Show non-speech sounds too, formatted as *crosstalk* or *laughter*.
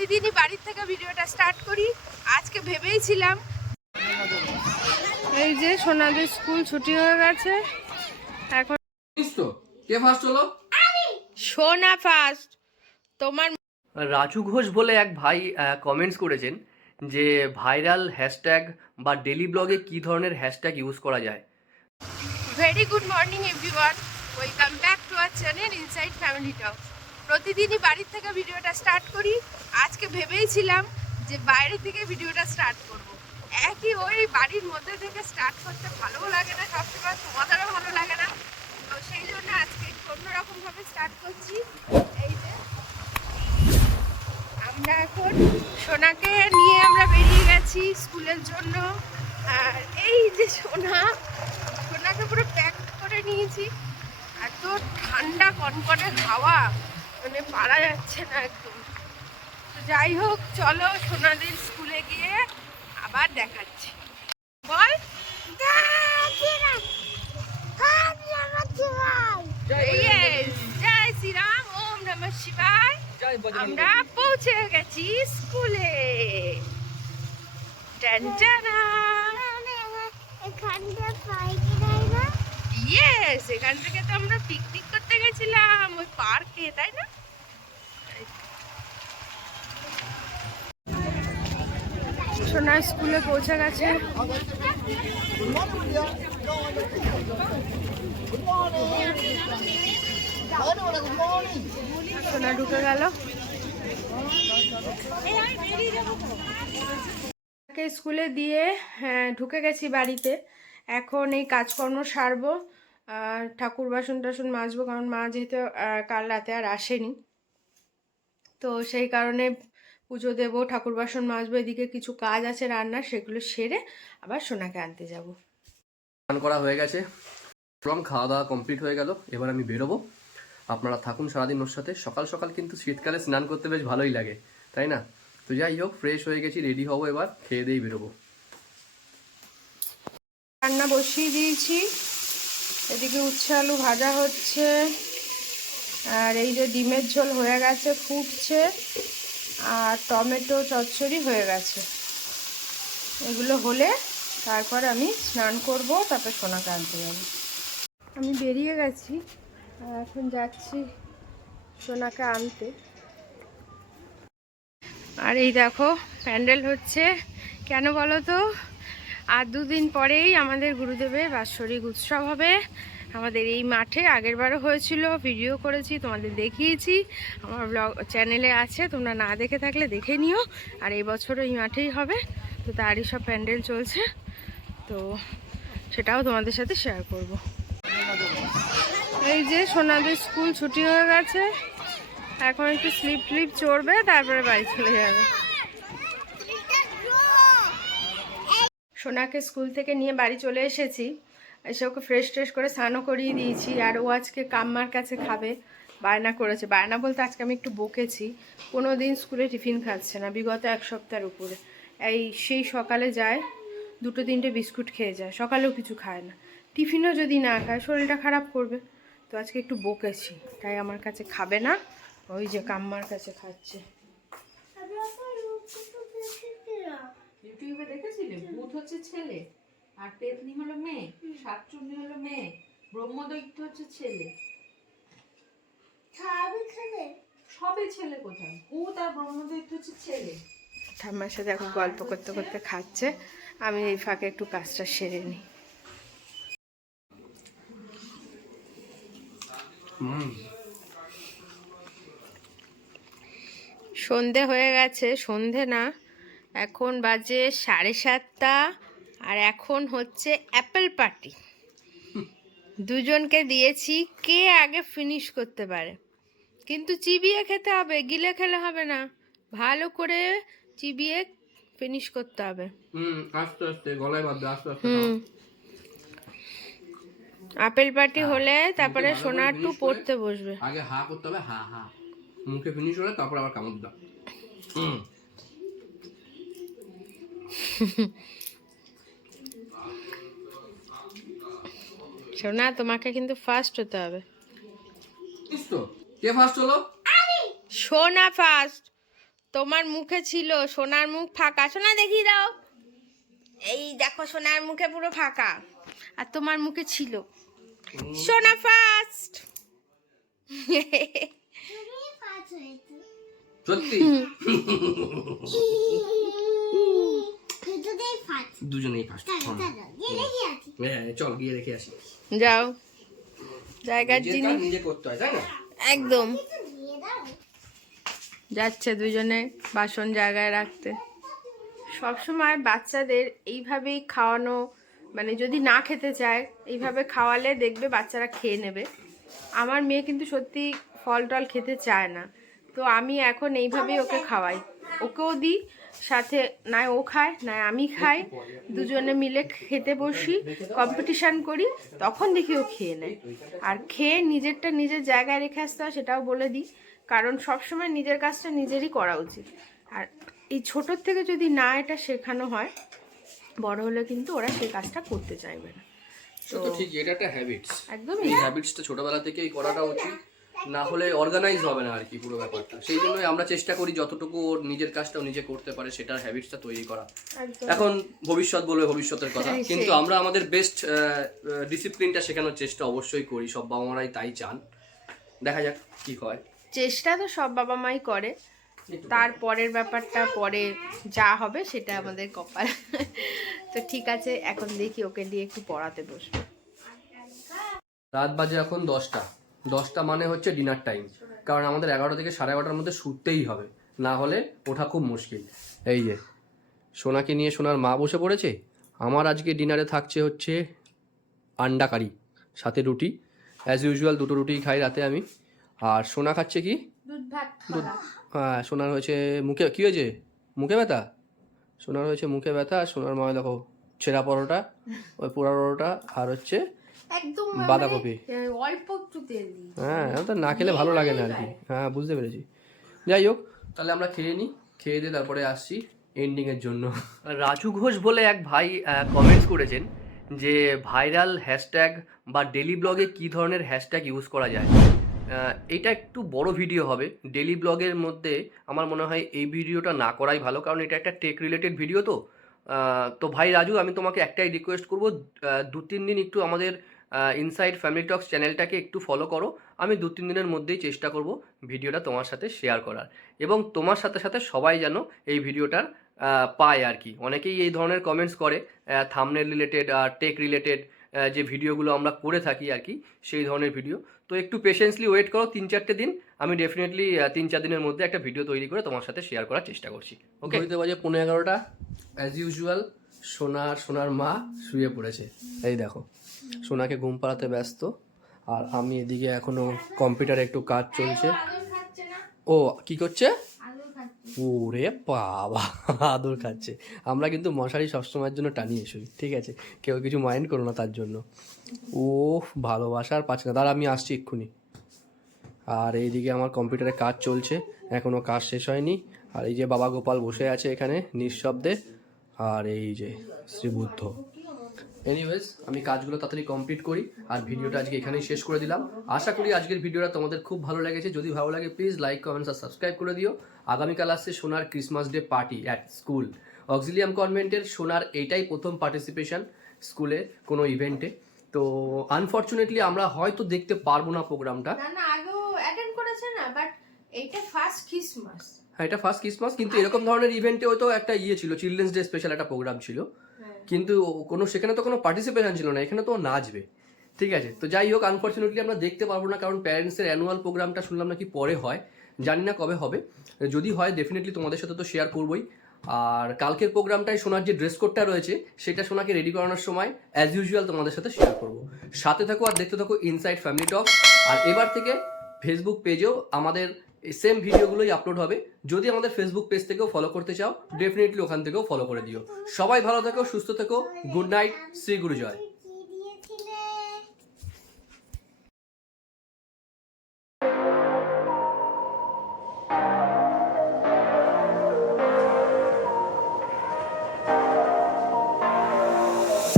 প্রতিদিনই বাড়ির থেকে ভিডিওটা স্টার্ট করি। আজকে ভেবেইছিলাম এই যে সোনাদের স্কুল ছুটি হয়ে গেছে। এখন কে ফার্স্ট হলো? সোনা ফার্স্ট তোমার রাজু ঘোষ বলে এক ভাই কমেন্টস করেছেন যে ভাইরাল হ্যাশট্যাগ বা ডেলি ব্লগে কি ধরনের হ্যাশট্যাগ ইউজ করা যায়। Very good morning everyone welcome back to our channel inside family talk প্রতিদিনই বাড়ির থেকে ভিডিওটা স্টার্ট করি। আজকে ভেবেইছিলাম যে বাইরে থেকে ভিডিওটা স্টার্ট করব। একই ওই বাড়ির মধ্যে থেকে স্টার্ট করতে ভালোও লাগে না, সবসময় তোমাদেরও ভালো লাগে না। তো সেই জন্য আজকে অন্যরকমভাবে স্টার্ট করছি। এই যে, আমরা এখন সোনাকে নিয়ে আমরা বেরিয়ে গেছি স্কুলের জন্য। আর এই যে সোনা, সোনাকে পুরো প্যাক করে নিয়েছি। এত ঠান্ডা কনকনে হাওয়া। মানে পারা যাচ্ছে না একদম। তো যাই হোক চলো সোনাদের স্কুলে গিয়ে আবার দেখাচ্ছি। বল। জয় শ্রীরাম ওম নমঃ শিবায়। আমরা পৌঁছে গেছি স্কুলে। এখান থেকে তো আমরা পিকনিক গেছিলাম ওই পার্কে তাই না? সোনা স্কুলে পৌঁছে গেছে। সোনা ঢুকে গেল। স্কুলে দিয়ে হ্যাঁ, ঢুকে গেছি বাড়িতে। এখন এই কাজকর্ম সারবো। আর ঠাকুর বাসন টাসন মাজবো কারণ মা যেহেতু কাল রাতে আর আসেনি। তো সেই কারণে পুজো দেবো ঠাকুর বাসন মাজবো এদিকে কিছু কাজ আছে রান্নার সেগুলো সেরে আবার সোনাকে আনতে যাব। স্নান করা হয়ে গেছে। ফ্রম খাওয়া দাওয়া কমপ্লিট হয়ে গেল। এবার আমি বেরোবো। আপনারা থাকুন সারাদিন ওর সাথে। সকাল সকাল কিন্তু শীতকালে স্নান করতে বেশ ভালোই লাগে তাই না? তো যাই হোক ফ্রেশ হয়ে গেছি রেডি হব এবার খেয়ে দিয়েই বেরোবো। রান্না বসিয়ে দিয়েছি। এদিকে উচ্ছে আলু ভাজা হচ্ছে। আর এই যে ডিমের ঝোল হয়ে গেছে, ফুটছে। আর টমেটো চচ্চড়ি হয়ে গেছে। এগুলো হলে তারপর আমি স্নান করব, তারপর সোনাকে আনতে যাব। আমি বেরিয়ে গেছি। এখন যাচ্ছি সোনাকে আনতে। আর এই দেখো, প্যান্ডেল হচ্ছে। কেন বলো তো? আর দুদিন পরেই আমাদের গুরুদেবের বাৎসরিক উৎসব হবে। আমাদের এই মাঠে আগেরবারও হয়েছিল ভিডিও করেছি, তোমাদের দেখিয়েছি। আমার ব্লগ চ্যানেলে আছে, তোমরা না দেখে থাকলে দেখে নিও। আর এই বছরও এই মাঠেই হবে, তো তারই সব প্যান্ডেল চলছে। তো সেটাও তোমাদের সাথে শেয়ার করব। এই যে সোনাদের স্কুল ছুটি হয়ে গেছে, এখন একটু স্লিপ স্লিপ চড়বে, তারপরে বাড়ি চলে যাবে। সোনাকে স্কুল থেকে নিয়ে বাড়ি চলে এসেছি। এসে ওকে ফ্রেশ ট্রেশ করে স্নানও করিয়ে দিয়েছি আর ও আজকে কাম্মার কাছে খাবে, বায়না করেছে। বায়না বলতে আজকে আমি একটু বকেছি, কোনো দিন স্কুলে টিফিন খাচ্ছে না, বিগত এক সপ্তাহের উপরে। এই সেই সকালে যায়, দুটো তিনটে বিস্কুট খেয়ে যায়, সকালেও কিছু খায় না। টিফিনও যদি না খায়, শরীরটা খারাপ করবে। তো আজকে একটু বকেছি, তাই আমার কাছে খাবে না, ওই যে কাম্মার কাছে খাচ্ছে। হচ্ছে ছেলে আর পেতনি হলো মেয়ে শাকচুন্নি হলো মেয়ে ব্রহ্মদৈত্য হচ্ছে ছেলে। সবে ছেলে কোথায়? ভূত আর ব্রহ্মদৈত্য হচ্ছে ছেলে। ঠাম্মার সাথে এখন গল্প করতে করতে খাচ্ছে। আমি এই ফাঁকে একটু কাজটা সেরে নিই সন্ধে হয়ে গেছে সন্ধে না এখন বাজে সাড়ে সাতটা আর এখন হচ্ছে অ্যাপেল পার্টি। দুজনকে দিয়েছি কে আগে ফিনিশ করতে পারে। কিন্তু চিবিয়ে খেতে হবে গিলে খেলে হবে না। ভালো করে চিবিয়ে ফিনিশ করতে হবে। আস্তে আস্তে গলায় বাঁধবে আস্তে আস্তে আপেল পার্টি হলে তারপরে ভালো করে সোনার টু পড়তে বসবে। আগে হা করতে হবে হা হা। মুখে ফিনিশ হলে তারপর আবার কামড় দাও। সোনা তোমাকে কিন্তু ফার্স্ট হতে হবে। কে ফার্স্ট হলো? সোনা ফার্স্ট তোমার মুখে ছিল সোনার মুখ ফাঁকা। সোনা দেখিয়ে দাও। এই দেখো সোনার মুখে পুরো ফাঁকা। আর তোমার মুখে ছিল। সোনা ফার্স্ট সত্যি? *laughs* দুজনেই ফার্স্ট হ্যাঁ চল গিয়ে রেখে আসি। যাও। জায়গার জিনিস নিজে করতে হয় তাই না? একদম। যাচ্ছে দুজনে বাসন জায়গায় রাখতে। সবসময় বাচ্চাদের এইভাবেই খাওয়ানো মানে যদি না খেতে চায় এইভাবে খাওয়ালে দেখবে বাচ্চারা খেয়ে নেবে। আমার মেয়ে কিন্তু সত্যি ফল টল খেতে চায় না। তো আমি এখন এইভাবেই ওকে খাওয়াই। ওকেও দিই সাথে না ও খায় না আমি খাই দুজনে মিলে খেতে বসি কম্পিটিশান করি তখন দেখি ও খেয়ে নেয়। আর খেয়ে নিজেরটা নিজের জায়গায় রেখে আসতে হয় সেটাও বলে দিই কারণ সবসময় নিজের কাজটা নিজেরই করা উচিত। আর এই ছোটোর থেকে যদি না এটা শেখানো হয় বড় হলে কিন্তু ওরা সেই কাজটা করতে চাইবে না। তো ঠিক এটা একটা হ্যাবিটস একদমই। হ্যাবিটসটা ছোটবেলা থেকেই করাটা উচিত। না হলে অর্গানাইজ হবে না আর কি পুরো ব্যাপারটা। সেই জন্যই আমরা চেষ্টা করি যতটুকু ওর নিজের কাজটাও নিজে করতে পারে সেটার হ্যাবিটসটা তৈরি করা। এখন ভবিষ্যৎ বলবে ভবিষ্যতের কথা। হ্যাঁ, কিন্তু আমরা আমাদের বেস্ট ডিসিপ্লিনটা শেখানোর চেষ্টা অবশ্যই করি। সব বাবা মারাই তাই চান। দেখা যাক কি হয়। চেষ্টা তো সব বাবা মাই করে তার পরের ব্যাপারটা পরে যা হবে সেটা আমাদের কপাল। তো ঠিক আছে এখন দেখি ওকে দিয়ে একটু পড়াতে বসবো। রাত বাজে এখন দশটা। দশটা মানে হচ্ছে ডিনার টাইম কারণ আমাদের এগারোটা থেকে সাড়ে এগারোটার মধ্যে শুতেই হবে। না হলে ওঠা খুব মুশকিল। এই যে সোনাকে নিয়ে সোনার মা বসে পড়েছে। আমার আজকে ডিনারে থাকছে হচ্ছে আন্ডা কারি সাথে রুটি। অ্যাজ ইউজুয়াল দুটো রুটি খাই রাতে আমি। আর সোনা খাচ্ছে কি? হ্যাঁ সোনার হয়েছে মুখে কী হয়েছে? মুখে ব্যথা? সোনার হয়েছে মুখে ব্যথা আর সোনার মা দেখো ছেঁড়া পরোটা ওই পোড়া পরোটা আর হচ্ছে একদম বাঁধাকপি। মানে, অল্প একটু তেল দিই। হ্যাঁ তো না খেলে ভালো লাগে না আর কি। হ্যাঁ বুঝতে পেরেছি। যাই হোক তাহলে আমরা খেয়ে নিই। খেয়ে দিয়ে তারপরে আসছি এন্ডিংয়ের জন্য। রাজু ঘোষ বলে এক ভাই কমেন্টস করেছেন যে ভাইরাল হ্যাশট্যাগ বা ডেলি ব্লগে কী ধরনের হ্যাশট্যাগ ইউজ করা যায়। এটা একটু বড় ভিডিও হবে। ডেলি ব্লগের মধ্যে আমার মনে হয় এই ভিডিওটা না করাই ভালো কারণ এটা একটা টেক রিলেটেড ভিডিও তো। তো ভাই রাজু আমি তোমাকে একটাই রিকোয়েস্ট করব দু তিন দিন একটু আমাদের ইনসাইড ফ্যামিলি টক্স চ্যানেলটাকে একটু ফলো করো। আমি দু তিন দিনের মধ্যেই চেষ্টা করব ভিডিওটা তোমার সাথে শেয়ার করার। এবং তোমার সাথে সাথে সবাই যেন এই ভিডিওটার পায় আর কি। অনেকেই এই ধরনের কমেন্টস করে থামনের রিলেটেড আর টেক রিলেটেড যে ভিডিওগুলো আমরা করে থাকি আর কি, সেই ধরনের ভিডিও তো একটু পেশেন্সলি ওয়েট করো তিন চারটে দিন। আমি ডেফিনেটলি তিন চার দিনের মধ্যে একটা ভিডিও তৈরি করে তোমার সাথে শেয়ার করার চেষ্টা করছি। ওকে হইতে বাজে পনেরো এগারোটা। অ্যাজ ইউজুয়াল সোনার সোনার মা শুয়ে পড়েছে। এই দেখো। সোনাকে ঘুম পাড়াতে ব্যস্ত। আর আমি এদিকে এখনও কম্পিউটারে একটু কাজ চলছে। ও, কি করছে? ওরে বাবা, আদর খাচ্ছে। আমরা কিন্তু মশারি সবসময়ের জন্য টানিয়ে শুই, ঠিক আছে? কেউ কিছু মাইন্ড করো না তার জন্য। ও ভালোবাসার পাচ্ছে না দাঁড়া, আমি আসছি এক্ষুনি। আর এইদিকে আমার কম্পিউটারে কাজ চলছে, এখনও কাজ শেষ হয়নি। আর এই যে বাবা গোপাল বসে আছে এখানে নিঃশব্দে। আর এই যে শ্রীবুদ্ধ। এনিওয়েজ আমি কাজগুলো তাড়াতাড়ি কমপ্লিট করি আর ভিডিওটা আজকে এখানেই শেষ করে দিলাম। আশা করি আজকের ভিডিওটা তোমাদের খুব ভালো লেগেছে। যদি ভালো লাগে প্লিজ লাইক কমেন্টস আর সাবস্ক্রাইব করে দিও। আগামীকাল আসছে সোনার Christmas day party at school Auxilium কনভেন্টের সোনার এইটাই প্রথম পার্টিসিপেশন স্কুলে কোনো ইভেন্টে তো আনফর্চুনেটলি আমরা হয়তো দেখতে পারব না প্রোগ্রামটা না না আগেও অ্যাটেন্ড করেছে না বাট এইটা ফার্স্ট ক্রিসমাস হ্যাঁ এটা ফার্স্ট ক্রিসমাস কিন্তু এরকম ধরনের ইভেন্টেও তো একটা ইয়ে ছিল চিলড্রেন্স ডে স্পেশাল একটা প্রোগ্রাম ছিল। কিন্তু কোনো, সেখানে তো কোনো পার্টিসিপেশন ছিল না, এখানে তো নাচবে। ঠিক আছে? তো যাই হোক আনফর্চুনেটলি আমরা দেখতে পারব না, কারণ প্যারেন্টসের অ্যানুয়াল প্রোগ্রামটা শুনলাম নাকি পরে হয়। জানি না কবে হবে। যদি হয় ডেফিনেটলি তোমাদের সাথে তো শেয়ার করবোই। আর কালকের প্রোগ্রামটায় সোনার যে ড্রেস কোডটা রয়েছে, সেটা সোনাকে রেডি করানোর সময় অ্যাজ ইউজুয়াল তোমাদের সাথে শেয়ার করব। সাথে থাকো আর দেখতে থাকো ইনসাইড ফ্যামিলি টক আর এবার থেকে ফেসবুক পেজেও আমাদের সেম ভিডিওগুলোই আপলোড হবে। যদি আমাদের ফেসবুক পেজ থেকেও ফলো করতে চাও ডেফিনেটলি ওখান থেকেও ফলো করে দিও। সবাই ভালো থেকো, সুস্থ থেকো। গুড নাইট শ্রী গুরু জয়